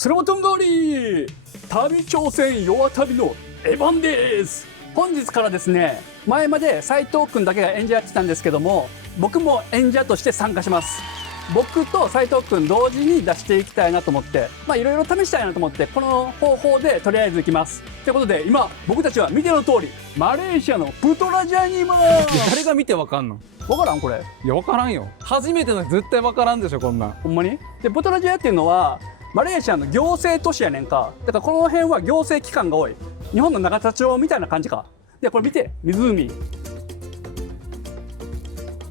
スラマトンガーリー旅挑戦弱旅のエヴァンです。本日からですね、前まで斉藤くんだけが演者やってたんですけども、僕も演者として参加します。僕と斉藤くん同時に出していきたいなと思って、いろいろ試したいなと思って、この方法でとりあえずいきます。ということで、今僕たちは見ての通りマレーシアのプトラジャにいます。誰が見てわかんの？わからんこれ。いや、わからんよ。初めての絶対わからんでしょ、こんなん。ほんまに？で、プトラジャっていうのはマレーシアの行政都市やねんか。だからこの辺は行政機関が多い。日本の永田町みたいな感じか。で、これ見て、湖。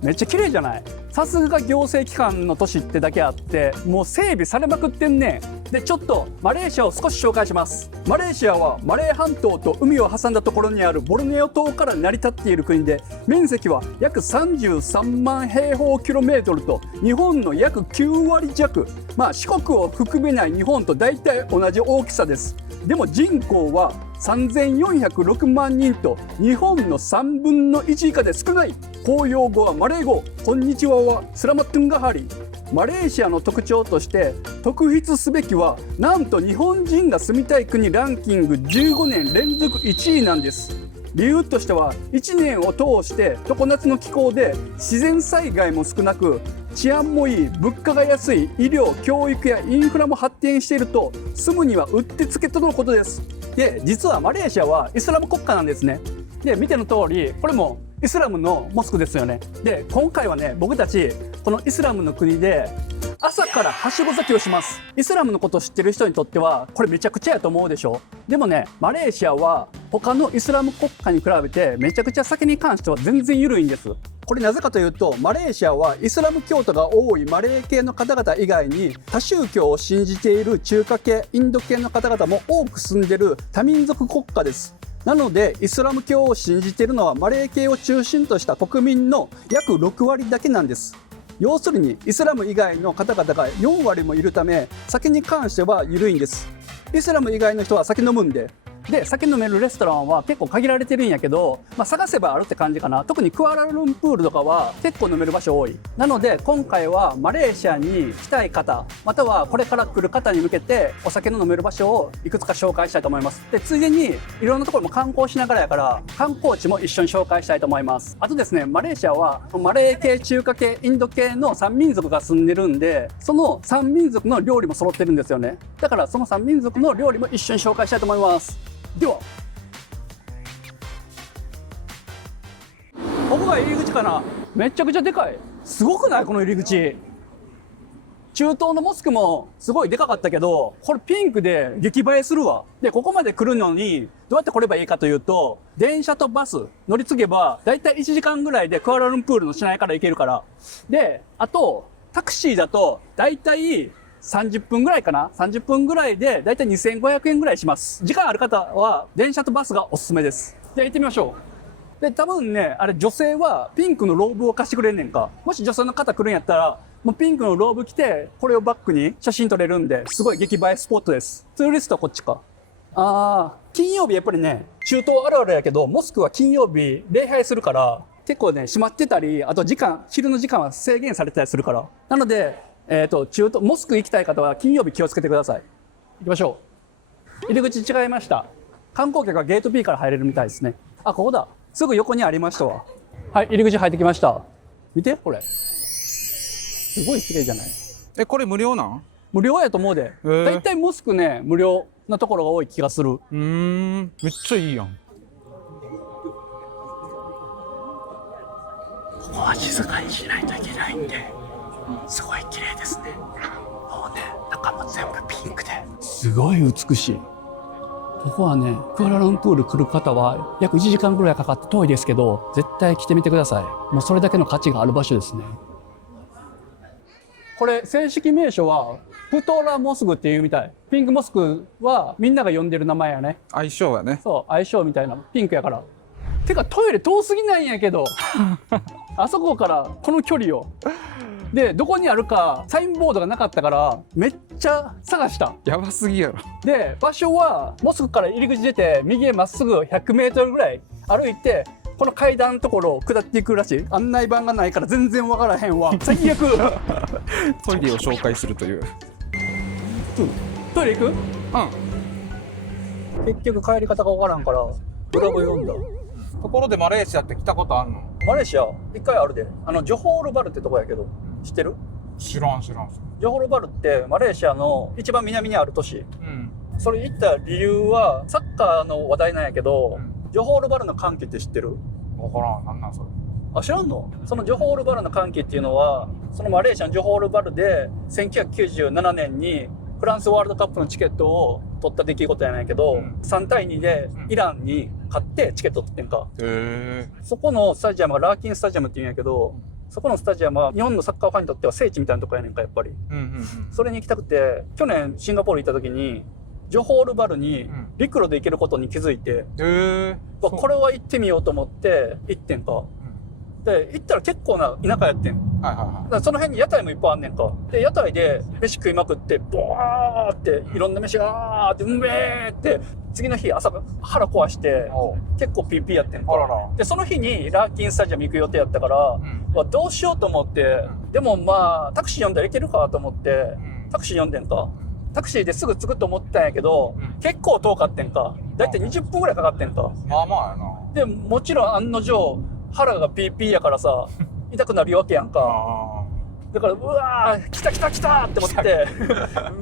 めっちゃ綺麗じゃない？さすが行政機関の都市ってだけあって、もう整備されまくってんねん。で、ちょっとマレーシアを少し紹介します。マレーシアはマレー半島と海を挟んだところにあるボルネオ島から成り立っている国で、面積は約33万平方キロメートルと日本の約9割弱。四国を含めない日本と大体同じ大きさです。でも人口は3406万人と日本の3分の1以下で少ない。公用語はマレー語、こんにちははスラマットゥンガハリ。マレーシアの特徴として特筆すべきは、なんと日本人が住みたい国ランキング15年連続1位なんです。理由としては、1年を通して常夏の気候で自然災害も少なく、治安もいい、物価が安い、医療、教育やインフラも発展していると、住むにはうってつけとのことです。で、実はマレーシアはイスラム国家なんですね。で、見ての通り、これもイスラムのモスクですよね。で、今回はね、僕たちこのイスラムの国で朝からはしご酒をします。イスラムのことを知ってる人にとってはこれめちゃくちゃやと思うでしょ。でもね、マレーシアは他のイスラム国家に比べてめちゃくちゃ酒に関しては全然緩いんです。これなぜかというと、マレーシアはイスラム教徒が多いマレー系の方々以外に多宗教を信じている中華系、インド系の方々も多く住んでる多民族国家です。なのでイスラム教を信じているのはマレー系を中心とした国民の約6割だけなんです。要するにイスラム以外の方々が4割もいるため、酒に関しては緩いんです。イスラム以外の人は酒飲むんで、酒飲めるレストランは結構限られてるんやけど、探せばあるって感じかな。特にクアラルンプールとかは結構飲める場所多い。なので今回はマレーシアに来たい方、またはこれから来る方に向けてお酒の飲める場所をいくつか紹介したいと思います。で、ついでにいろんなところも観光しながらやから、観光地も一緒に紹介したいと思います。あとですね、マレーシアはマレー系、中華系、インド系の3民族が住んでるんで、その3民族の料理も揃ってるんですよね。だからその3民族の料理も一緒に紹介したいと思います。では、ここが入り口かな。めちゃくちゃでかい。すごくない？この入り口。中東のモスクもすごいでかかったけど、これピンクで激映えするわ。で、ここまで来るのにどうやって来ればいいかというと、電車とバス乗り継げばだいたい1時間ぐらいでクアラルンプールの市内から行けるから。で、あとタクシーだとだいたい30分ぐらいかな。30分ぐらいでだいたい2500円ぐらいします。時間ある方は電車とバスがおすすめです。じゃあ行ってみましょう。で、多分ね、あれ女性はピンクのローブを貸してくれんねんか。もし女性の方来るんやったら、もうピンクのローブ着て、これをバックに写真撮れるんで、すごい激映えスポットです。ツーリストはこっちか。金曜日やっぱりね、中東あるあるやけど、モスクは金曜日礼拝するから、結構ね、閉まってたり、あと昼の時間は制限されてたりするから。なので、モスク行きたい方は金曜日気をつけてください。行きましょう。入り口違いました。観光客はゲート B から入れるみたいですね。あ、ここだ。すぐ横にありましたわ。はい、入り口入ってきました。見て、これ。すごい綺麗じゃない？これ無料なん？無料やと思うで。だいたいモスクね、無料なところが多い気がする。めっちゃいいやん。ここは静かにしないといけないんで、すごい綺麗ですね。もうね、中も全部ピンクで、すごい美しい。ここはね、クアラルンプール来る方は約1時間ぐらいかかって遠いですけど、絶対来てみてください。もうそれだけの価値がある場所ですね。これ正式名称はプトラモスクっていうみたい。ピンクモスクはみんなが呼んでる名前やね。相性やね。そう、相性みたいな。ピンクやから。てかトイレ遠すぎないんやけどあそこからこの距離を。で、どこにあるかサインボードがなかったからめっちゃ探した。やばすぎやろ。で、場所はモスクから入り口出て右へまっすぐ100メートルぐらい歩いて、この階段のところを下っていくらしい。案内板がないから全然わからへんわ。最悪トイレを紹介するという。トトイレ行く？うん。結局帰り方がわからんからブログ読んだ。ところでマレーシアって来たことあんの？マレーシア一回あるで。ジョホールバルってとこやけど知ってる？知らん知らん。ジョホールバルってマレーシアの一番南にある都市。うん。それ行った理由はサッカーの話題なんやけど、うんジョホールバルの歓喜って知ってる？わからん。なんなんそれ。あ、知らんの？そのジョホールバルの歓喜っていうのはそのマレーシアのジョホールバルで1997年にフランスワールドカップのチケットを取った出来事やないけど、3対2でイランに勝ってチケット取ってんか。へえ。そこのスタジアムがラーキンスタジアムって言うんやけど、そこのスタジアムは日本のサッカーファンにとっては聖地みたいなとこやねんか、やっぱり。うんうんうん。それに行きたくて、去年シンガポール行った時にジョホールバルに陸路で行けることに気づいて、へえ。これは行ってみようと思って行ってんか。で行ったら結構な田舎やってん。はいはいはだからその辺に屋台もいっぱいあんねんか。で屋台で飯食いまくってボワーっていろんな飯がーってうめーって次の日朝腹壊しておう結構ピーピーやってんか。あらら。でその日にラーキンスタジアム行く予定やったから、どうしようと思って、でもまあタクシー呼んだら行けるかと思ってタクシー呼んでんか。タクシーですぐ着くと思ってたんやけど、結構遠かってんか。だいたい20分ぐらいかかってんか。まあまあやな。でもちろん案の定腹がピーピーやからさ痛くなるわけやんか。あだからうわー来た来た来たって思って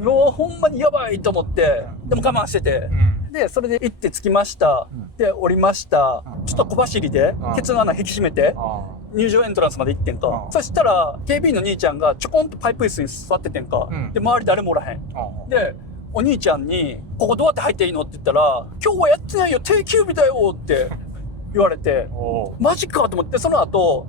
もうほんまにやばいと思ってでも我慢してて、でそれで行って着きました、で降りました、ちょっと小走りでケツの穴引き締めて入場エントランスまで行ってんか、そしたら警備員の兄ちゃんがちょこんとパイプ椅子に座っててんか、で周り誰もおらへん、でお兄ちゃんに「ここどうやって入っていいの?」って言ったら「今日はやってないよ定休日だよ」って言われてマジかと思って、その後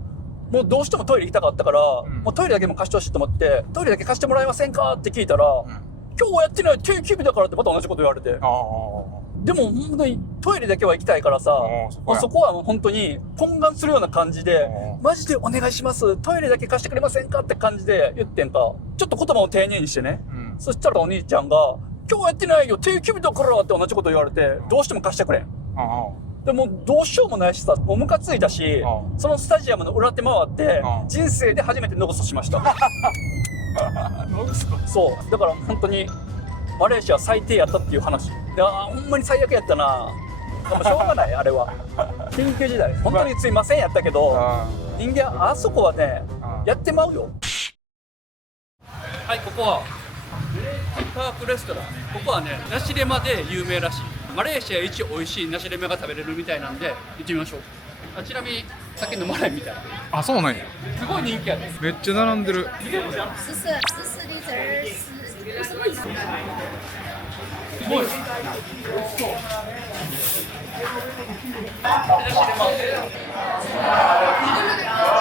もうどうしてもトイレ行きたかったから、もうトイレだけも貸してほしいと思って「トイレだけ貸してもらえませんか?」って聞いたら「今日はやってない定休日だから」ってまた同じこと言われて、でも本当にトイレだけは行きたいからさ、そこはもう本当に懇願するような感じで「マジでお願いしますトイレだけ貸してくれませんか?」って感じで言ってんか。ちょっと言葉を丁寧にしてね、そしたらお兄ちゃんが「今日はやってないよ定休日だから」って同じこと言われて、どうしても貸してくれん。でもどうしようもないしさ、もうムカついたし、そのスタジアムの裏手回って人生で初めてノグソしましたそうだから本当にマレーシア最低やったっていう話。いやほんまに最悪やったな。でもしょうがないあれは緊急事態本当にすいませんやったけど、人間あそこはねやってまうよ。はい、ここはパークレストラン。ここはねナシレマで有名らしい。マレーシア一美味しいナシレマが食べれるみたいなんで行ってみましょう。ちなみに酒飲まないみたいな。あ、そうなんや。すごい人気やね。めっちゃ並んでる。すごい。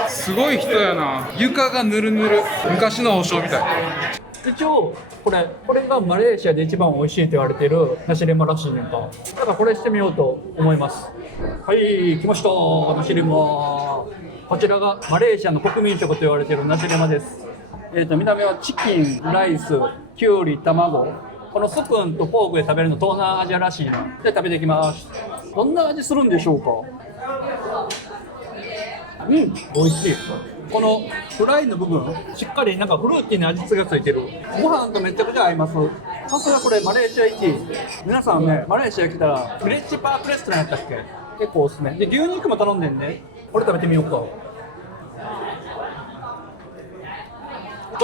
すごい人やな。床がぬるぬる。昔の王将みたい。一応これがマレーシアで一番美味しいと言われているナシレマらしいねんか。だからこれしてみようと思います。はい来ましたナシレマ。こちらがマレーシアの国民食と言われているナシレマです。見た目はチキン、ライス、きゅうり、卵、このスプーンとフォークで食べるの東南アジアらしいな。で食べていきます。どんな味するんでしょうか。美味しい。このフライの部分しっかりなんかフルーティーな味付けがついてる。ご飯とめちゃくちゃ合います。さすがこれマレーシア一。皆さんねマレーシア来たらヴィレッジパークレストランやったっけ、結構おすすめで。牛肉も頼んでんね。これ食べてみようか。こ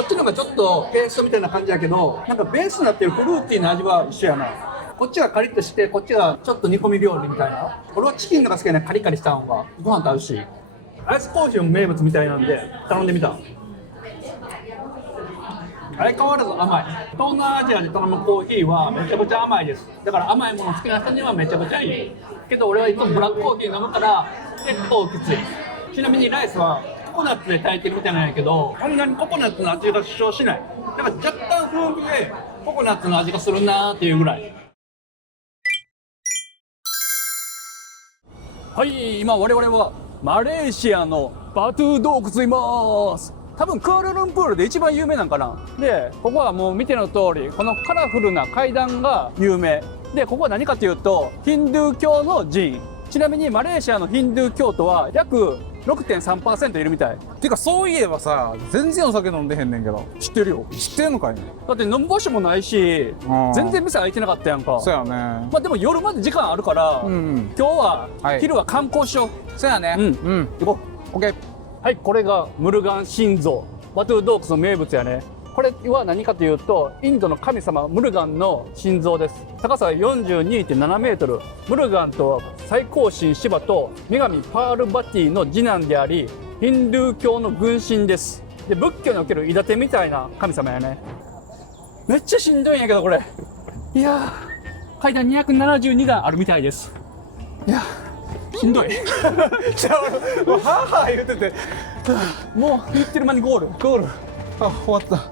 っちのがちょっとペーストみたいな感じやけど、なんかベースになってるフルーティーな味は一緒やな。こっちがカリッとしてこっちがちょっと煮込み料理みたいな。俺はチキンのが好きやね。カリカリしたのがご飯と合うし、アイスコーヒーも名物みたいなんで頼んでみた。相変わらず甘い。東南アジアで頼むコーヒーはめちゃくちゃ甘いです。だから甘いもの好きな人にはめちゃくちゃいいけど、俺はいつもブラックコーヒー飲むから結構きつい。ちなみにライスはココナッツで炊いてるみたいなんやけど、そんなにココナッツの味が主張しない。だから若干風味でココナッツの味がするなーっていうぐらい。はい、今我々はマレーシアのバトゥー洞窟います。多分クアラルンプールで一番有名なんかな。でここはもう見ての通りこのカラフルな階段が有名で、ここは何かというとヒンドゥー教の寺院。ちなみにマレーシアのヒンドゥー教徒は約6.3% いるみたい。てかそういえばさ、全然お酒飲んでへんねんけど。知ってるよ。知ってんのかいね。だって飲む場所もないしうん全然店開いてなかったやんか。そうやね。まあでも夜まで時間あるから、うん今日は、はい昼は観光しよそうやね。うんうん。う。行こオッケー。う。はいこれがムルガン心臓バトゥー洞窟の名物やね。これは何かというとインドの神様ムルガンの心臓です。高さは 42.7 メートル。ムルガンとは最高神シバと女神パールバティの次男でありヒンドゥー教の軍神です。で仏教におけるイダテみたいな神様やね。めっちゃしんどいんやけどこれ。いやー階段272段あるみたいです。いやーしんどい。じゃあ俺、はぁはぁ言ってて。もう言ってる間にゴール。ゴール。あ、終わった。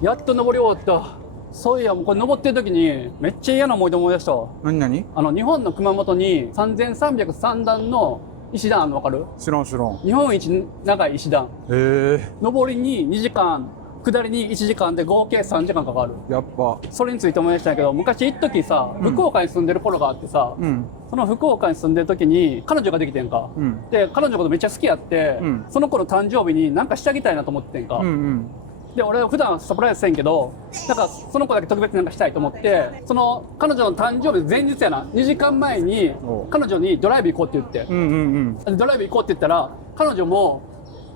やっと登り終わった。そういやもうこれ登ってる時にめっちゃ嫌な思い出思い出したわ。何日本の熊本に3303段の石段あるの分かる？知らん知らん。日本一長い石段。上りに2時間下りに1時間で合計3時間かかる。やっぱ。それについて思い出したんやけど、昔一時さ、福岡に住んでる頃があってさ、うん。その福岡に住んでる時に彼女ができてんか、うん。で彼女のことめっちゃ好きやって、うんその子の誕生日に何かしてあげたいなと思ってんか、うんうん。で俺は普段サプライズせんけど、だからその子だけ特別になんかしたいと思って、その彼女の誕生日前日やな、2時間前にお彼女にドライブ行こうって言って、うんうんうん。ドライブ行こうって言ったら彼女も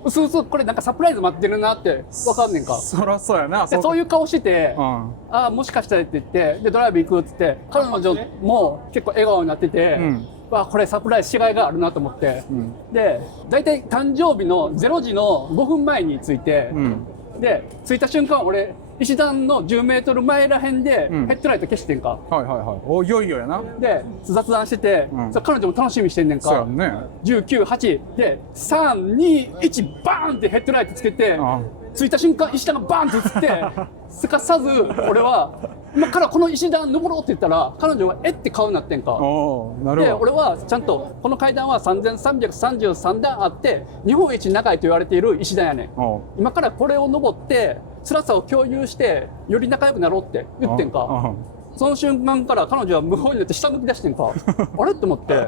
うすうすこれなんかサプライズ待ってるなって分かんねんか。そらそうやな。でそういう顔してて、うん。ああもしかしたらって言ってでドライブ行くっつって彼女も結構笑顔になってて、うんわあこれサプライズしがいがあるなと思って、うんで大体誕生日の0時の5分前に着いて、うん。で着いた瞬間俺石段の10メートル前らへんでうんヘッドライト消してんか、はいはいはい。お、いよいよやな。で雑談してて、うんそれ彼女も楽しみにしてんねんか。そうやんね。 198で321バーンってヘッドライトつけてあ着いた瞬間石段がバーンって映ってすかさず俺は今からこの石段登ろうって言ったら彼女はえって顔になってんか。おー、なるほど。で俺はちゃんとこの階段は3333段あって日本一長いと言われている石段やねん。おう今からこれを登って辛さを共有してより仲良くなろうって言ってんか。その瞬間から彼女は無法になって下向き出してんか。あれって思って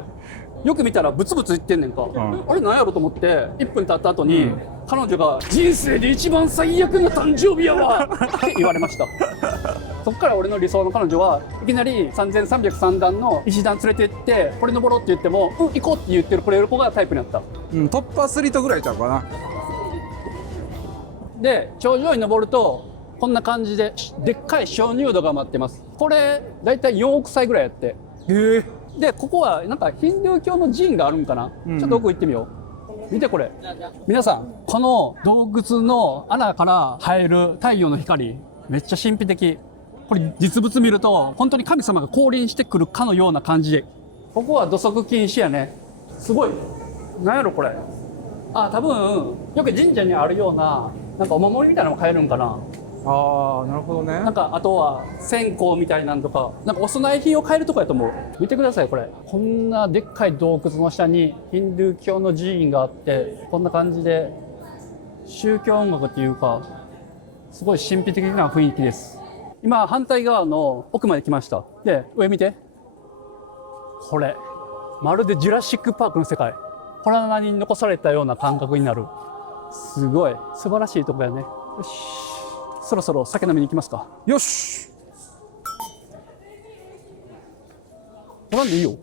よく見たらブツブツ言ってんねんか。あれなんやろと思って1分経った後に、彼女が「人生で一番最悪な誕生日やわ!」って言われました。そっから俺の理想の彼女はいきなり3303段の石段連れて行ってこれ登ろうって言っても「うん行こう」って言ってくれる子がタイプになった。うん、トップアスリートぐらいちゃうかな。で頂上に登るとこんな感じででっかい鍾乳洞が待ってます。これだいたい4億歳ぐらいやって、でここはなんかヒンドゥー教の寺院があるんかな、ちょっと奥行ってみよう。見てこれ皆さん、この洞窟の穴から入る太陽の光めっちゃ神秘的。これ実物見ると本当に神様が降臨してくるかのような感じで、ここは土足禁止やね。すごいなんやろこれ。あ、多分よく神社にあるようななんかお守りみたいなのも買えるんかな。ああ、なるほどね。なんかあとは線香みたいなんとか、なんかお供え品を買えるとこやと思う。見てくださいこれ。こんなでっかい洞窟の下にヒンドゥー教の寺院があって、こんな感じで宗教音楽っていうかすごい神秘的な雰囲気です。今反対側の奥まで来ました。で上見て、これまるでジュラシックパークの世界、ホラー穴に残されたような感覚になる。すごい素晴らしいとこやね。よし、そろそろ酒飲みに行きますか。よし。なんでいいよ。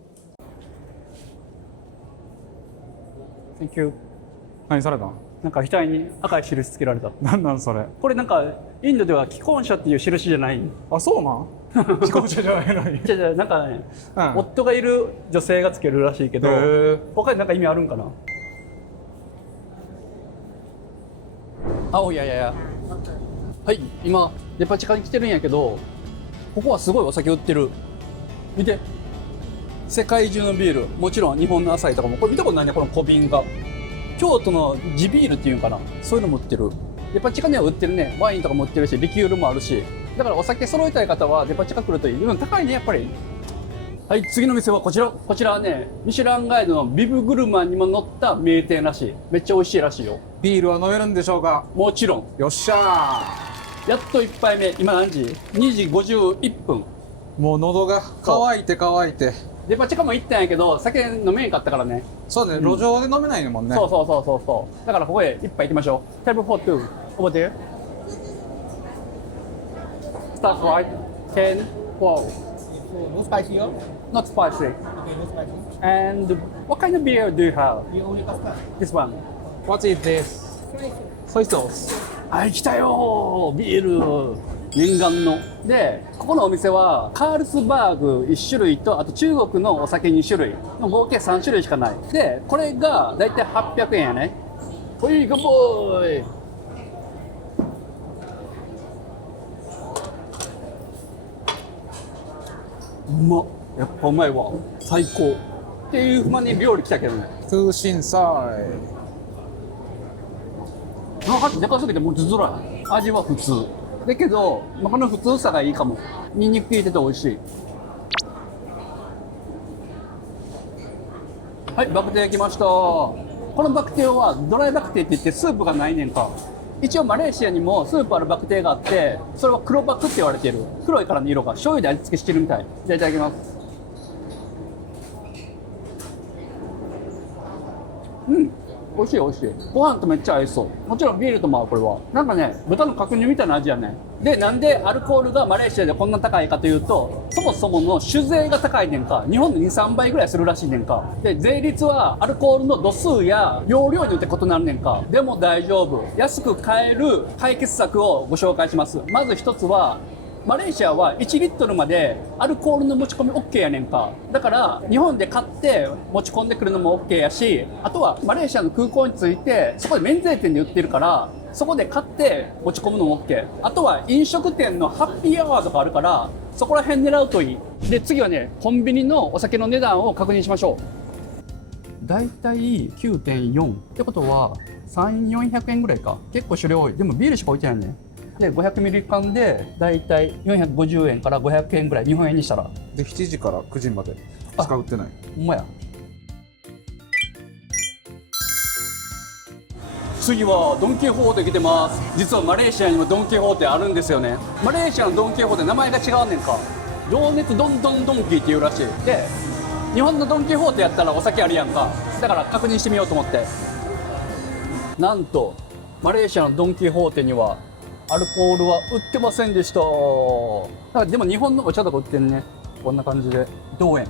Thank you。何されたん？なんか額に赤い印つけられた。なんなんそれ。これなんかインドでは既婚者っていう印じゃない。あ、そうなん？既婚者じゃないのに。じゃなんかね、うん夫がいる女性がつけるらしいけど、へー他になんか意味あるんかな。あ、おいやいやいや。はい、今デパ地下に来てるんやけど、ここはすごいお酒売ってる。見て、世界中のビール、もちろん日本の浅いとかも、これ見たことないね、この小瓶が。京都の地ビールっていうんかな、そういうのも売ってる。デパ地下には売ってるね。ワインとかも売ってるし、リキュールもあるし、だからお酒揃えたい方はデパ地下来るといい。でも高いねやっぱり。はい、次の店はこちら。こちらはね、ミシュランガイドのビブグルマンにも載った名店らしい。めっちゃ美味しいらしいよ。ビールは飲めるんでしょうか？もちろん。よっしゃやっと1杯目。今何時？ 2時51分。ー。もう喉が渇いて渇いて。デパ地下も行ったんやけど酒飲めんかったからね。そうね、路上で飲めないもんね。そうそうそうそうそう。だからここへ一杯行きましょう。Table for two. Over there. Start right. 10, 12. So no spicy, huh? Not spicy. Okay, no spicy. And what kind of beer do you have? You only pasta. This one. What is this? ソイソース。はい、来たよービール念願の。で、ここのお店はカールスバーグ1種類とあと中国のお酒2種類の合計3種類しかない。で、これがだいたい800円やね。ほい、グッボーイ。うまっ、やっぱうまいわ。最高。っていうふうに料理来たけどね。通信サこの箸でかすぎてもうずづらい。味は普通。だけど、まあ、この普通さがいいかも。ニンニク効いてて美味しい。はい、バクテー来ました。このバクテーはドライバクテーって言ってスープがないねんか。一応マレーシアにもスープあるバクテーがあって、それは黒バクって言われてる。黒いからの色が醤油で味付けしてるみたい。じゃあいただきます。美味しい美味しい。ご飯とめっちゃ合いそう。もちろんビールとも合うこれは。なんかね、豚の角煮みたいな味やね。で、なんでアルコールがマレーシアでこんな高いかというと、そもそもの酒税が高いねんか。日本の2、3倍ぐらいするらしいねんか。で、税率はアルコールの度数や容量によって異なるねんか。でも大丈夫。安く買える解決策をご紹介します。まず一つは、マレーシアは1リットルまでアルコールの持ち込み OK やねんか。だから日本で買って持ち込んでくるのも OK やし、あとはマレーシアの空港に着いてそこで免税店で売ってるからそこで買って持ち込むのも OK。あとは飲食店のハッピーアワーとかあるからそこら辺狙うといい。で、次はね、コンビニのお酒の値段を確認しましょう。だいたい 9.4 ってことは3、400円ぐらいか。結構種類多い。でもビールしか置いてないね。で、500ミリ缶でだいたい450円から500円ぐらい、日本円にしたら。で、7時から9時までしか売ってない。ほんまや。次はドン・キホーテ来てます。実はマレーシアにもドン・キホーテあるんですよね。マレーシアのドン・キホーテ名前が違うねんか。情熱ドンドンドンキーっていうらしい。で、日本のドン・キホーテやったらお酒あるやんか。だから確認してみようと思って。なんとマレーシアのドン・キホーテにはアルコールは売ってませんでした。だからでも日本のお茶とか売ってんね。こんな感じで同円。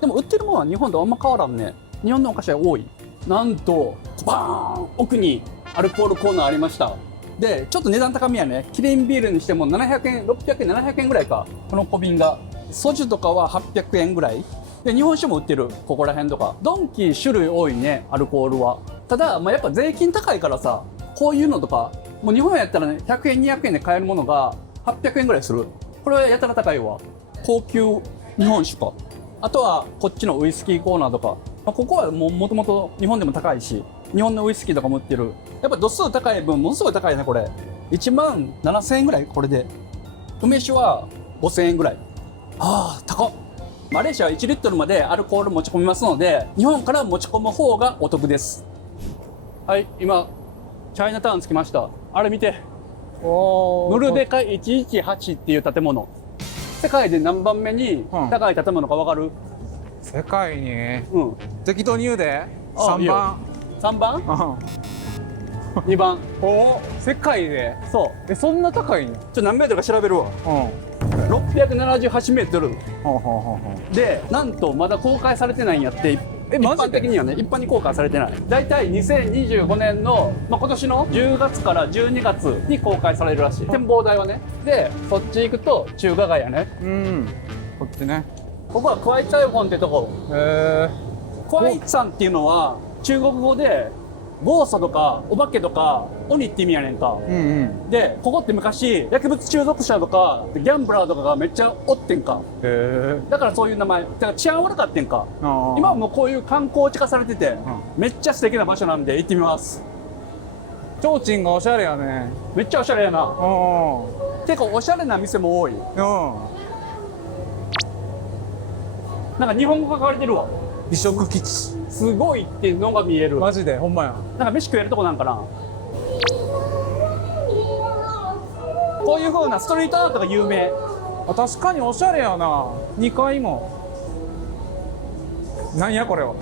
でも売ってるものは日本とあんま変わらんね。日本のお菓子は多い。なんとバーン奥にアルコールコーナーありました。で、ちょっと値段高めやね。キリンビールにしても700円、600円、700円ぐらいか。この小瓶が。ソジュとかは800円ぐらい。で、日本酒も売ってる。ここら辺とか。ドンキ種類多いね、アルコールは。ただ、まあ、やっぱ税金高いからさ、こういうのとか、もう日本やったらね、100円、200円で買えるものが800円ぐらいする。これはやたら高いわ。高級日本酒か。あとはこっちのウイスキーコーナーとか。まあ、ここはもともと日本でも高いし、日本のウイスキーとかも売ってる。やっぱ度数高い分、ものすごい高いね、これ。1万7000円ぐらいこれで。梅酒は5000円ぐらい。ああ、高っ。マレーシアは1リットルまでアルコール持ち込みますので、日本から持ち込む方がお得です。はい、今、チャイナタウン着きました。あれ見て。ムルベカ118っていう建物。世界で何番目に高い建物か分かる？世界に、うん。適当に言うで。あ3番。 3番？うん。 2番。お、世界で。そう。そんな高いの？何メートルか調べるわ。うん。678メートル。ほうほうほうほう。で、なんとまだ公開されてないんやって。一マジで般的にはね、一般に公開されてない。だいたい2025年の、まあ、今年の10月から12月に公開されるらしい。展望台はね。で、そっち行くと中華街やね。うん。こっちね。ここはクワイチャイフォンってとこ。へえ。クワイチャンっていうのは中国語でゴーサとかお化けとか鬼って意味やねんか。うんうん。で、ここって昔薬物中毒者とかギャンブラーとかがめっちゃおってんか。へえ。だからそういう名前。だから治安悪かってんか。あー今はもうこういう観光地化されてて、めっちゃ素敵な場所なんで行ってみます。提灯がおしゃれやね。めっちゃおしゃれやな。う結構おしゃれな店も多い。ん。うん。なんか日本語が書かれてるわ。美食基地。すごいっていうのが見える。マジで、ほんまや。なんか飯食えるとこなんかな。こういう風なストリートアートが有名。あ、確かにおしゃれやな。2階も。へえ。こういう風なストリートアートが有名。あ、確かにおしゃれやな。2階も。 2階も。 2階もおしゃれやな。 こういう風なストリートアートが有名。なんやこれは。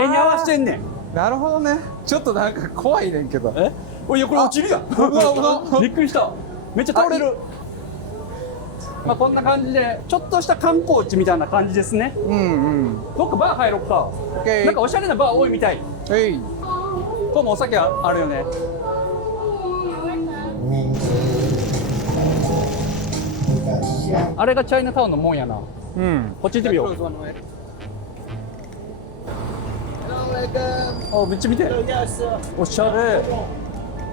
絵に合わせてんねん。なるほどね。ちょっとなんか怖いねんけど。え、おいやこれ落ちるやん。うわうわびっくりした。めっちゃ倒れる。まあこんな感じでちょっとした観光地みたいな感じですね。うんうん。どっかバー入ろっか。オッケー。なんかおしゃれなバー多いみたい。はい。ここもお酒あるよね。あれがチャイナタウンのもんやな。うん。こっち行ってみよ Close う。 one way. Hello, welcome. あ、めっちゃ見て。 So, yes, おしゃれ。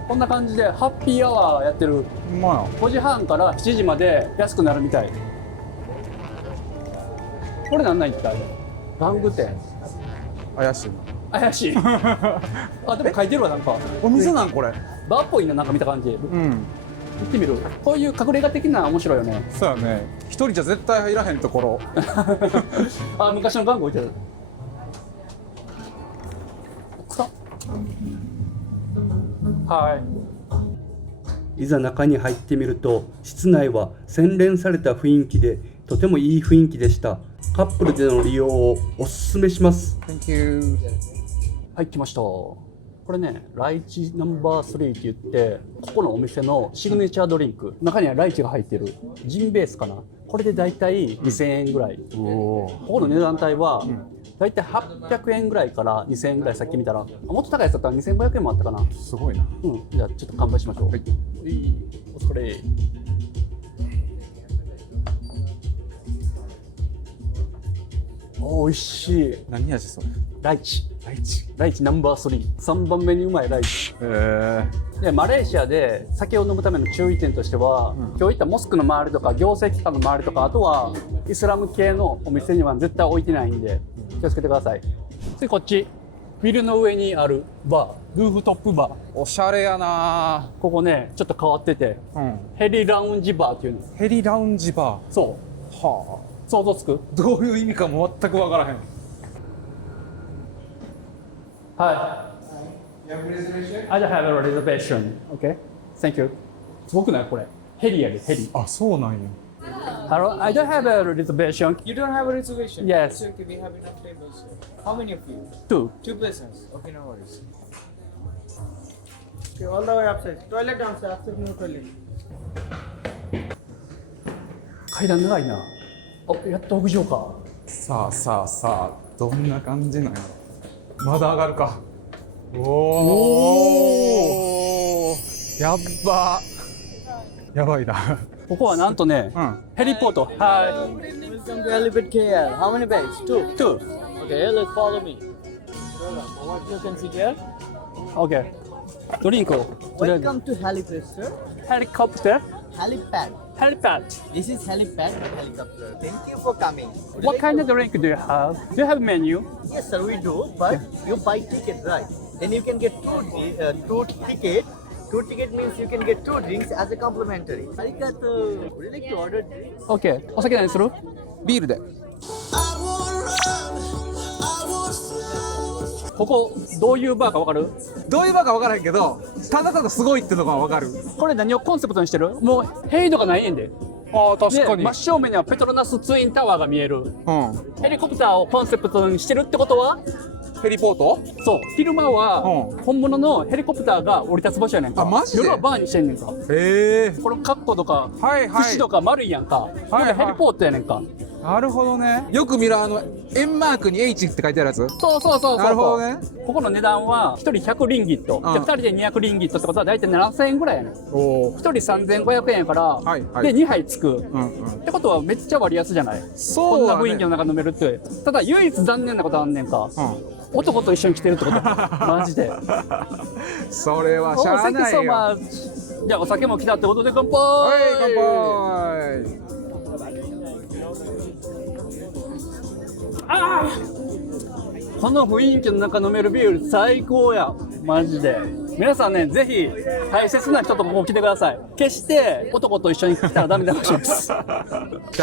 こんな感じでハッピーアワーやってる。うま5時半から7時まで安くなるみたい。これなんなん一体？玩具店。い。怪しいな。怪しい。あ、でも書いてるわ、なんか。お店なんこれ。バーっぽいな、なんか見た感じ。行うん。ってみる。こういう隠れ家的な面白いよね。そうやね。一人じゃ絶対入らへんところ。あ、昔の玩具置いてる。臭っ。いざ中に入ってみると、室内は洗練された雰囲気でとてもいい雰囲気でした。カップルでの利用をおすすめします。 Thank you。はい、来ました。これね、ライチナンバー3って言って、ここのお店のシグネチャードリンク、中にはライチが入ってるジンベースかな。これでだいたい2000円ぐらい。ここの値段帯はだいたい800円ぐらいから2000円ぐらい。さっき見たらもっと高いやつだったら2500円もあったかな。すごいな。うん、じゃあちょっと乾杯しましょう。はい、お疲れ。おいしい。何味それ。ライチライチナンバー3番目にうまいライチ。でマレーシアで酒を飲むための注意点としては、今日行ったモスクの周りとか行政機関の周りとか、あとはイスラム系のお店には絶対置いてないんで気をつけてください。次こっちビルの上にあるバー、ルーフトップバー。おしゃれやな。ここねちょっと変わってて、ヘリラウンジバーっていうの。ヘリラウンジバそうー。は想像つく？あ。どういう意味かも全くわからへん。はい。I don't have a reservation. Okay. Thank you. すごくないこれ？ヘリやでヘリ。あ、そうなんや。Hello. I don't have a reservation. You don't have a reservation? Yes. So, okay, we have enough tables here. How many of you? Two. Two persons. Okay, no worries. Okay, all the way upstairs. Toilet downstairs. Upstairs, no toilet. 階段長いな。あ、やっと屋上か。さあさあさあ、どんな感じなんやろ。まだ上がるか。おお。やっば。やばいな。ここはなんとね、ヘリポート。は Welcome to Elevate KL. How many beds? Two. い。Two. Okay, let's follow me. What you can see here? Okay. ドリンクを。とりあえず Welcome to Helipad, sir. ヘリコプター。 Helipad. ヘリパッド。 This is helipad helicopter. Thank you for coming. What kind of drink do you have? Do you have menu? Yes, sir, we do. But you buy ticket, right? Then you can get two ticket. Two ticket means you can get two drinks as a complimentary. Arigato. Would you like to order drinks? OK。お酒何する？ビールで。ここどういうバーかわかる？どういうバーか分からへんけど、ただただすごいってのが分かる。これ何をコンセプトにしてる？もうヘリとかないねんで。ああ、確かに。で真正面にはペトロナスツインタワーが見える。うん。ヘリコプターをコンセプトにしてるってことは、ヘリポート？そう昼間はうん本物のヘリコプターが降り立つ場所やねんか。あマジで夜はバーにしてんねんか。へえ。このカッコとかはいはい節とか丸いやんか。はいこれヘリポートやねんか。なるほどね。よく見る円マークに H って書いてあるやつ。そうそうそうそう。なるほどね。ここの値段は1人100リンギット、うんで2人で200リンギットってことは大体7000円ぐらいやねん。おお。1人3500円やから、はいはいで2杯つく、うんうん。ってことはめっちゃ割安じゃない？そうだねこんな雰囲気の中飲めるって。ただ唯一残念なことあんねんか、う男と一緒に来てるってことマジで。ん。それはしゃあないよ。 Thank you so much。じゃあお酒も来たってことで乾杯。はい、乾杯。あーこの雰囲気の中飲めるビール最高やマジで。皆さんね、ぜひ大切な人とここ来てください。決して男と一緒に来たらダメだと思いますしゃ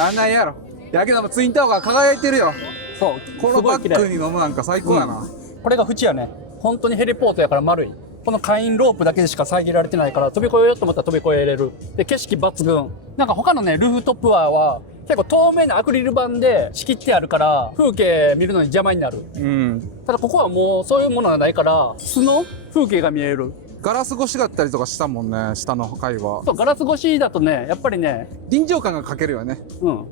あないやろ。やけどもツインタワーが輝いてるよ。そう、このバッすごい綺麗。グに飲むなんか最高やな。これが縁やね。本当にヘリポートやから丸い。この会員ロープだけでしか遮られてないから、飛び越えようと思ったら飛び越えれる。で、景色抜群。なんか他のね、ルーフトップバーは、結構透明なアクリル板で仕切ってあるから、風景見るのに邪魔になる。うん。ただここはもうそういうものがないから、素の風景が見える。ガラス越しだったりとかしたもんね、下の階は。そう、ガラス越しだとね、やっぱりね、臨場感が欠けるよね。うん。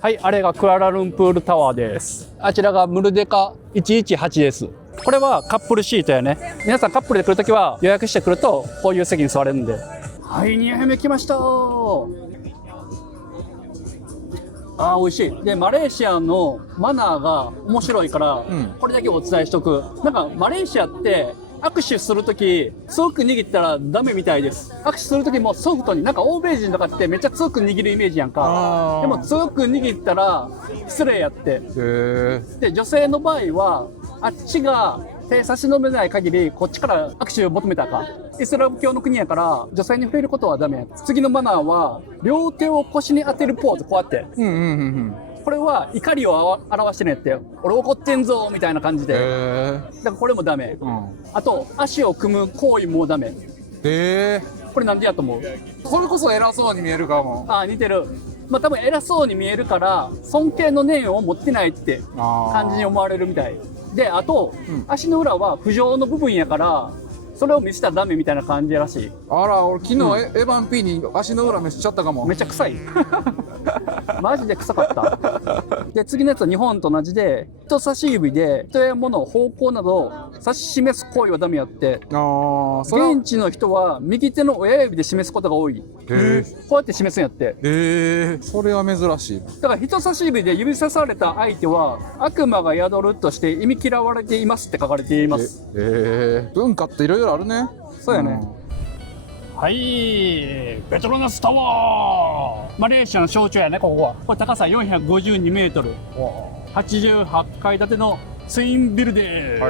はい、あれがクアラルンプールタワーです。あちらがムルデカ118です。これはカップルシートやね。皆さんカップルで来るときは予約してくると、こういう席に座れるんで。はい、2杯目来ましたあー、美味しい。で、マレーシアのマナーが面白いから、これだけお伝えしとく。なんか、マレーシアって、握手するとき、強く握ったらダメみたいです。握手するときもソフトに、なんか欧米人とかってめっちゃ強く握るイメージやんか。でも強く握ったら失礼やって。で、女性の場合は、あっちが手差し伸べない限り、こっちから握手を求めたらあかん。イスラム教の国やから、女性に触れることはダメや。次のマナーは、両手を腰に当てるポーズ、こうやって。これは怒りを表してるんやって。俺怒ってんぞみたいな感じで。だからこれもダメ。あと、足を組む行為もダメ。これなんでやと思う？それこそ偉そうに見えるかも。ああ、似てる。まあ多分偉そうに見えるから、尊敬の念を持ってないって感じに思われるみたい。で、あと、足の裏は浮上の部分やから、それを見せたらダメみたいな感じらしい。あら、俺昨日、エヴァン P に足の裏見せちゃったかも。めっちゃ臭い。マジで臭かった。で、次のやつは日本と同じで、人差し指で人や物、方向などを指し示す行為はダメやって。現地の人は右手の親指で示すことが多い。こうやって示すんやって。それは珍しい。だから人差し指で指さされた相手は悪魔が宿るとして意味嫌われていますって書かれています。文化っていろいろあるね。そうやね。はい、ペトロナスタワー。マレーシアの象徴やね、ここは。これ高さ452メートル。88階建てのツインビルです。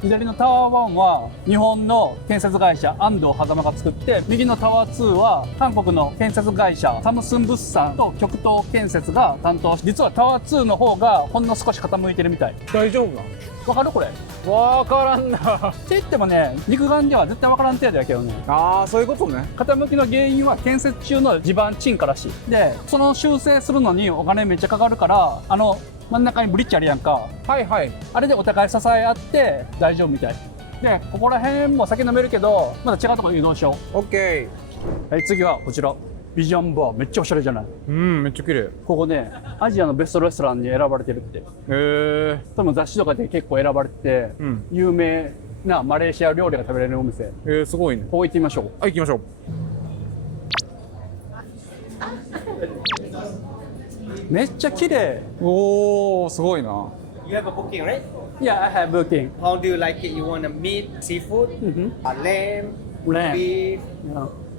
左のタワー1は日本の建設会社安藤狭間が作って、右のタワー2は韓国の建設会社サムスン物産と極東建設が担当し、実はタワー2の方がほんの少し傾いてるみたい。大丈夫なわかるこれ？わからんな。って言ってもね、肉眼では絶対わからん程度やけどね。ああ、そういうことね。傾きの原因は建設中の地盤沈下らしい。で、その修正するのにお金めっちゃかかるから、真ん中にブリッジあるやんか。あれでお互い支え合って大丈夫みたい。で、ここら辺も酒飲めるけど、まだ違うところ移動しよう。OK。はい、次はこちら。ビジョンバー。めっちゃおしゃれじゃない？めっちゃ綺麗。ここね、アジアのベストレストランに選ばれてるって。それも雑誌とかで結構選ばれてて、有名なマレーシア料理が食べれるお店。すごいね。ここ行ってみましょう。はい、行きましょう。めっちゃ綺麗。おー、すごいな。You have a booking, right? Yeah, I have booking. How do you like it? You want a meat, seafood, lamb, Lamb. beef?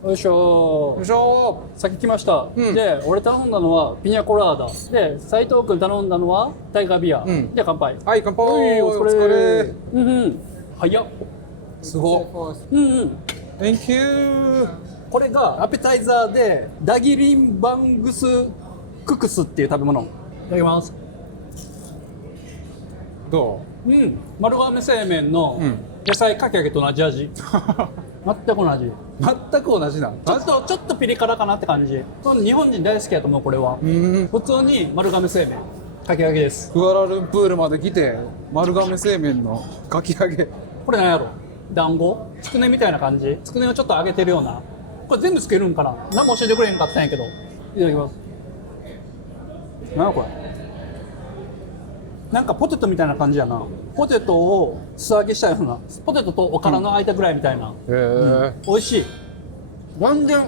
よいしょよいしょ先来ました、で、俺頼んだのはピニャコラーダで、斉藤君頼んだのはタイガービア、じゃあ乾杯。はい、乾杯。お疲れ。早っ。すごっ。Thank you。これがアペタイザーでダギリンバングスククスっていう食べ物。いただきます。ど丸亀製麺の野菜かき揚げと同じ味。全く同じ。う？全く同じな。ちょっとピリ辛かなって感じ。日本人大好きやと思うこれは。普通に丸亀製麺かき揚げです。クアラルンプールまで来て丸亀製麺のかき揚げ。これなんやろ？団子？つくねみたいな感じ？つくねをちょっと揚げてるような。これ全部つけるんかな？何も教えてくれへんかったんやけど。いただきます。なんやこれ？なんかポテトみたいな感じやな。ポテトを素揚げしたような。ポテトとおからの間ぐらいみたいな。美味しい。完全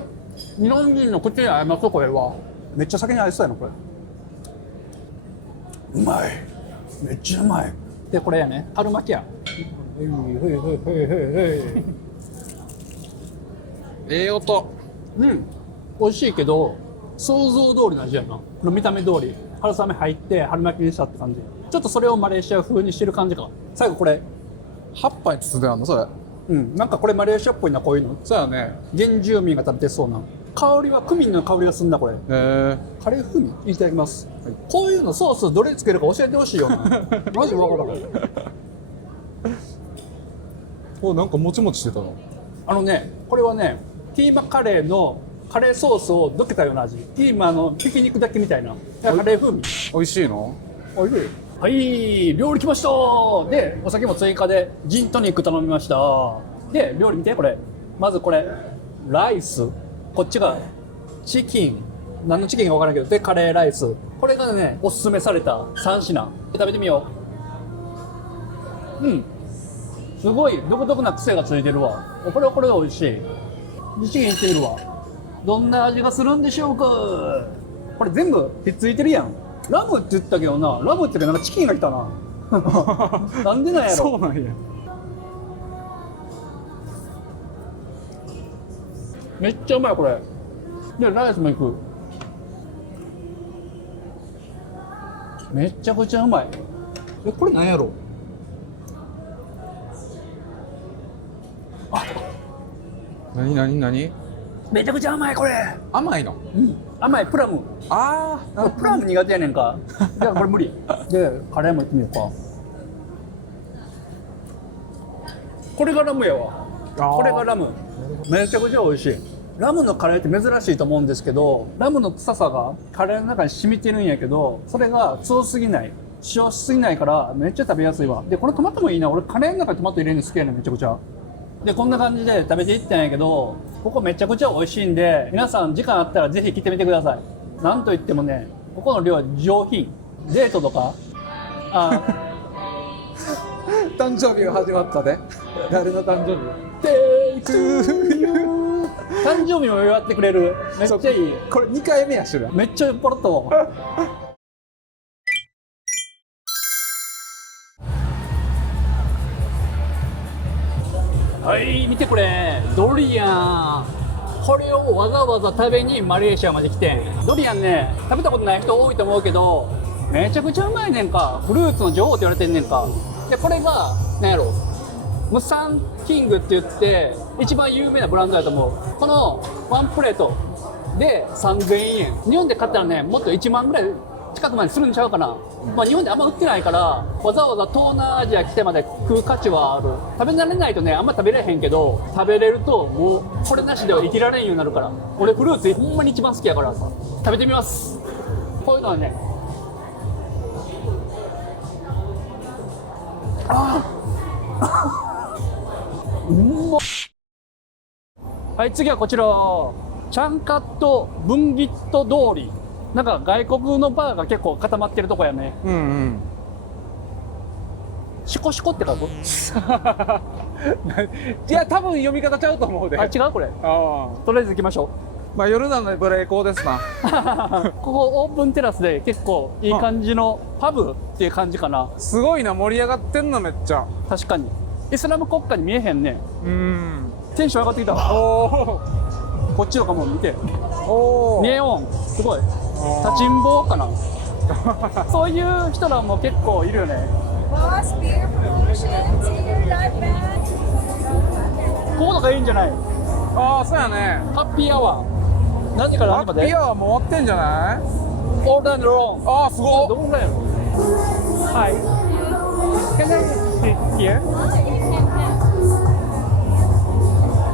日本人の口に合いますよこれは。めっちゃ酒に合いそうやなこれ。うまい。めっちゃうまい。でこれやね。春巻きや。音。美味しいけど想像通りの味やな。この見た目通り。春雨入って春巻きにしたって感じ。ちょっとそれをマレーシア風にしてる感じか。最後これ。葉っぱに包んであんのそれ？なんかこれマレーシアっぽいな、こういうの。そうやね。原住民が食べてそうな。香りはクミンの香りがすんだ、これ。カレー風味いただきます。こういうのソースどれつけるか教えてほしいよな。マジわからない。お、なんかもちもちしてたの。あのね、これはね、キーマカレーのカレーソースをどけたような味。キーマのひき肉だけみたいな。カレー風味。美味しいの？おいしい。はい、料理来ました。で、お酒も追加でジントニック頼みました。で、料理見て、これ。まずこれ、ライス。こっちがチキン。何のチキンか分からんけど、で、カレーライス。これがね、おすすめされた3品。で、食べてみよう。うん。すごい独特な癖がついてるわ。これはこれで美味しい。チキンいってみるわ。どんな味がするんでしょうか。これ全部ひっついてるやん。ラムって言ったけどな、ラムって言うけどなんかチキンが来たな。なんでなんやろ。そうなんや。めっちゃうまいこれ。で、ライスもいく。めちゃくちゃうまい。これなんやろ？何何何？めちゃくちゃ甘いこれ。甘いの？うん。甘いプラム。ああ。プラム苦手やねんか。じゃあこれ無理。で、カレーもいってみようか。これがラムやわ。これがラム。めちゃくちゃ美味しい。ラムのカレーって珍しいと思うんですけど、ラムの臭さがカレーの中に染みてるんやけど、それが強すぎない。塩しすぎないからめっちゃ食べやすいわ。で、これトマトもいいな。俺カレーの中にトマト入れるの好きやねん、めちゃくちゃ。で、こんな感じで食べていったんやけど、ここめちゃくちゃ美味しいんで、皆さん時間あったらぜひ来てみてください。なんといってもね、ここの量は上品。デートとか、誕生日が始まったで。誰の誕生日Day to you 誕生日も祝ってくれる。めっちゃいい。これ2回目やしら。めっちゃ酔っ払ったわ。はい、見てこれ。ドリアン。これをわざわざ食べにマレーシアまで来てん。ドリアンね、食べたことない人多いと思うけど、めちゃくちゃうまいねんか。フルーツの女王って言われてんねんか。で、これが、なんやろ。ムサンキングって言って一番有名なブランドだと思う。このワンプレートで3000円。日本で買ったらね、もっと1万ぐらい近くまでするんちゃうかな。まあ日本であんま売ってないから、わざわざ東南アジア来てまで食う価値はある。食べ慣れないとね、あんま食べれへんけど、食べれるともうこれなしでは生きられんようになるから。俺フルーツほんまに一番好きやからさ、食べてみます。こういうのはね、はい、次はこちらチャンカットブンギット通り。なんか外国のバーが結構固まってるとこやね。うんうん。シコシコって書く？いや、多分読み方ちゃうと思うで。あ、違うこれ。あとりあえず行きましょあ。まあ夜なのでブレイコーですな。う。ここオープンテラスで結構いい感じのパブっていう感じかな。すごいな、盛り上がってんのめっちゃ。確かに。イスラム国家に見えへんね。テンション上がってきた。おこっちとかも見て。お。ネオンすごい。立ちんぼかな。そういう人らも結構いるよね。Boss beer promotion, senior life band. こことかいいんじゃない？ああ、そうやね。ハッピーアワー。何時から何時まで？ハッピーアワーもう終わってんじゃない？オールダンドローン。ああ、すごっ。どんぐらいやろ？はい。Can I sit here?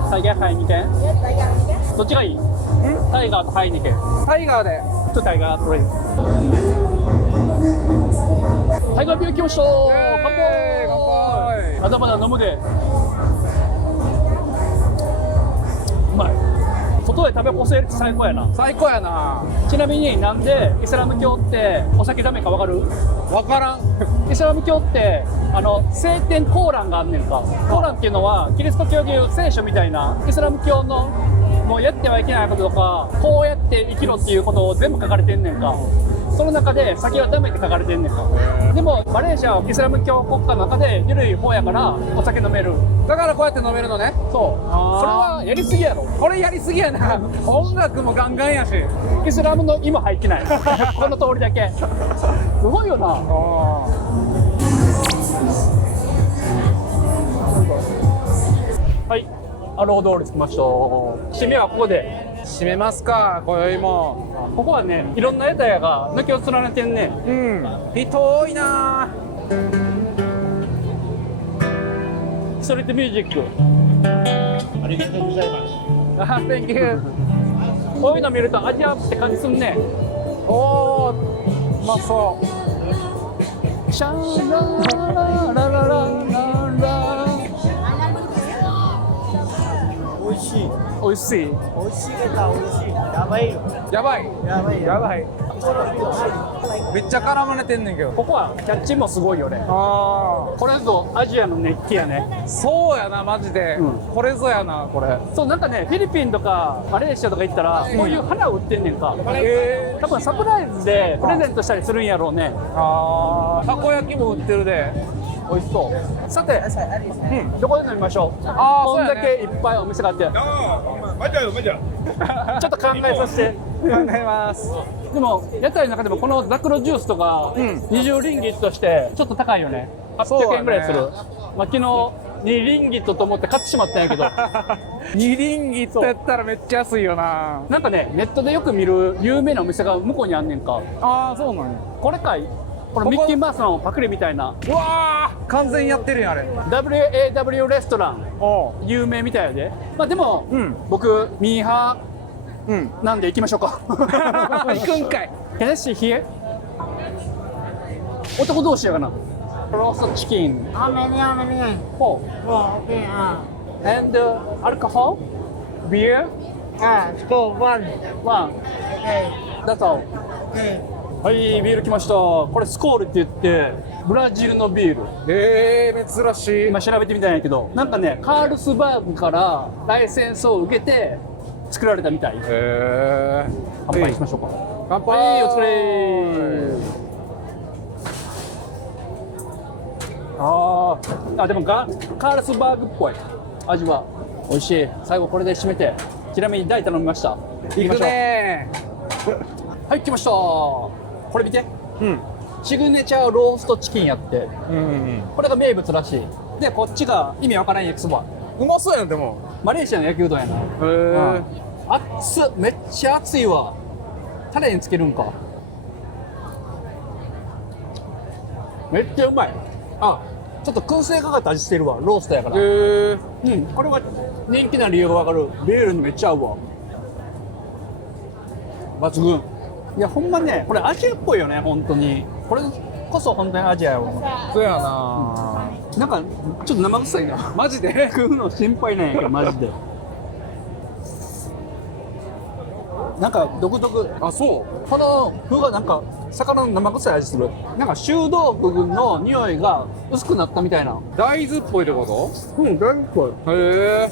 タイガーハイニケン？どっちがいい？タイガーとハイニケン。タイガーで。タイガートレイン。タイガービール来ました。乾杯。まだまだ飲むで。うまい。外で食べ干せるって最高やな。最高やな。ちなみになんでイスラム教ってお酒ダメかわかる？わからん。イスラム教って聖典コーランがあんねんか。コーランっていうのはキリスト教でいう聖書みたいなイスラム教のもうやってはいけないこととか、こうやって生きろっていうことを全部書かれてんねんか。その中で酒はダメって書かれてんねんか。でもマレーシアはイスラム教国家の中で緩い方やからお酒飲める。だからこうやって飲めるのね。そう。それはやりすぎやろ。これやりすぎやな。音楽もガンガンやし。イスラムの意も入ってない。この通りだけ。すごいよな。はい、アロー通り着きました。締めはここで。締めますか、今宵も。ここはね、いろんな屋台が軒を連ねてんね。うん。人多いな。ストリートミュージック。ありがとうございます。あ、Thank you。こういうの見るとアジアって感じすんね。おー、うまそう。シャンラララララララ。美味しい。おいしい。美味しいが美味しい。やばいよ。やばい。やばいやばい。めっちゃ絡まれてんねんけど。ここはキャッチもすごいよね。あこれぞアジアの熱気やね。あ、そうやな、マジで。うんこれぞやな、これ。そう、なんかね、フィリピンとかマレーシアとか行ったら、こういう花売ってんねんか。多分サプライズでプレゼントしたりするんやろうね。ああ、たこ焼きも売ってるで。美味しそう。さて、どこで飲みましょう。あーこんだそうやねけいっぱいお店があって、ちょっと考えさせて。考えます。でも、屋台の中でもこのザクロジュースとか、20リンギットとしてちょっと高いよね。800円ぐらいする。まあ、昨日2リンギットと思って買ってしまったんやけど、 2リンギットやったらめっちゃ安いよな。なんかね、ネットでよく見る有名なお店が向こうにあんねんか。ああ、そうなんや。これかい、これミッキーマウスのパクリみたいなうわー、完全にやってるやん、あれ。 WAW レストランおう。有名みたいやで。まあでも、うん僕ミーハうん。ーなんで行きましょうか。行くんかい。 Can I see here? 男同士やかな。ローストチキン How many? 4 Oh, okay. and alcohol beer Let's go. 1 Okay. That's all. Okay. はいビール来ました。これスコールって言ってブラジルのビール。珍しい。今調べてみたんやけど、なんかねカールスバーグからライセンスを受けて作られたみたい。乾杯しましょうか。乾杯。はい、お疲れ。あでもカールスバーグっぽい味は。美味しい。最後これで締めて、ちなみに大頼みました。行くねはい来ました。これ見て、うん。シグネチャーローストチキンやって、うん。これが名物らしい。でこっちが意味わからん焼きそば。うまそうやん、でも。マレーシアの焼きうどんやな。へ熱っ、めっちゃ熱いわ。タレにつけるんか。めっちゃうまい。あ、ちょっと燻製かかった味してるわ。ローストやから。うん、これは人気な理由がわかる。ビールにめっちゃ合うわ。抜群。いやほんまね、これアジアっぽいよね、本当に。これこそ本当にアジアやわ。そうやな。なんかちょっと生臭いな。マジで食うの心配なんやけど、マジで。なんか独特。あ、そこの風がなんか魚の生臭い味する。なんか臭豆腐の匂いが薄くなったみたいな。う。大豆っぽいってこうん、大っぽい。と？へえ。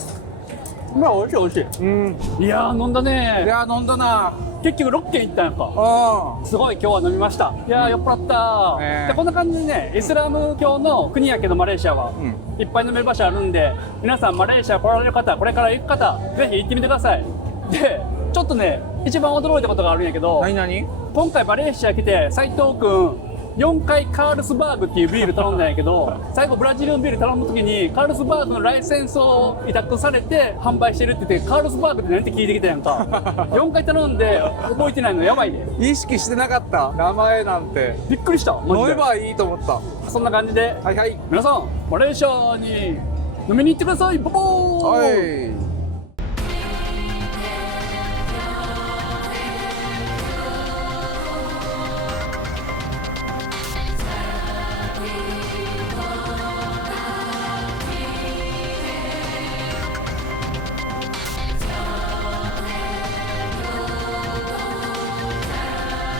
まあ美味しい美味しい。うん。いやー飲んだいね。や、飲んだな。結局6軒行ったんやんか。あすごい今日は飲みました。いやー酔っ払ったー。でこんな感じでね、イスラム教の国やけどマレーシアは、いっぱい飲める場所あるんで、皆さんマレーシア来られる方、これから行く方、ぜひ行ってみてください。で、ちょっとね、一番驚いたことがあるんやけど、何々？今回マレーシア来て斉藤君4回カールスバーグっていうビール頼んだんやけど、最後ブラジルのビール頼む時にカールスバーグのライセンスを委託されて販売してるって言って、カールスバーグって何って聞いてきたやんか。4回頼んで覚えてないのやばいで。意識してなかった。名前なんて。びっくりしたマジで。飲めばいいと思った。そんな感じで、はいはい。皆さんマレーシアに飲みに行ってください。ボボー。はい。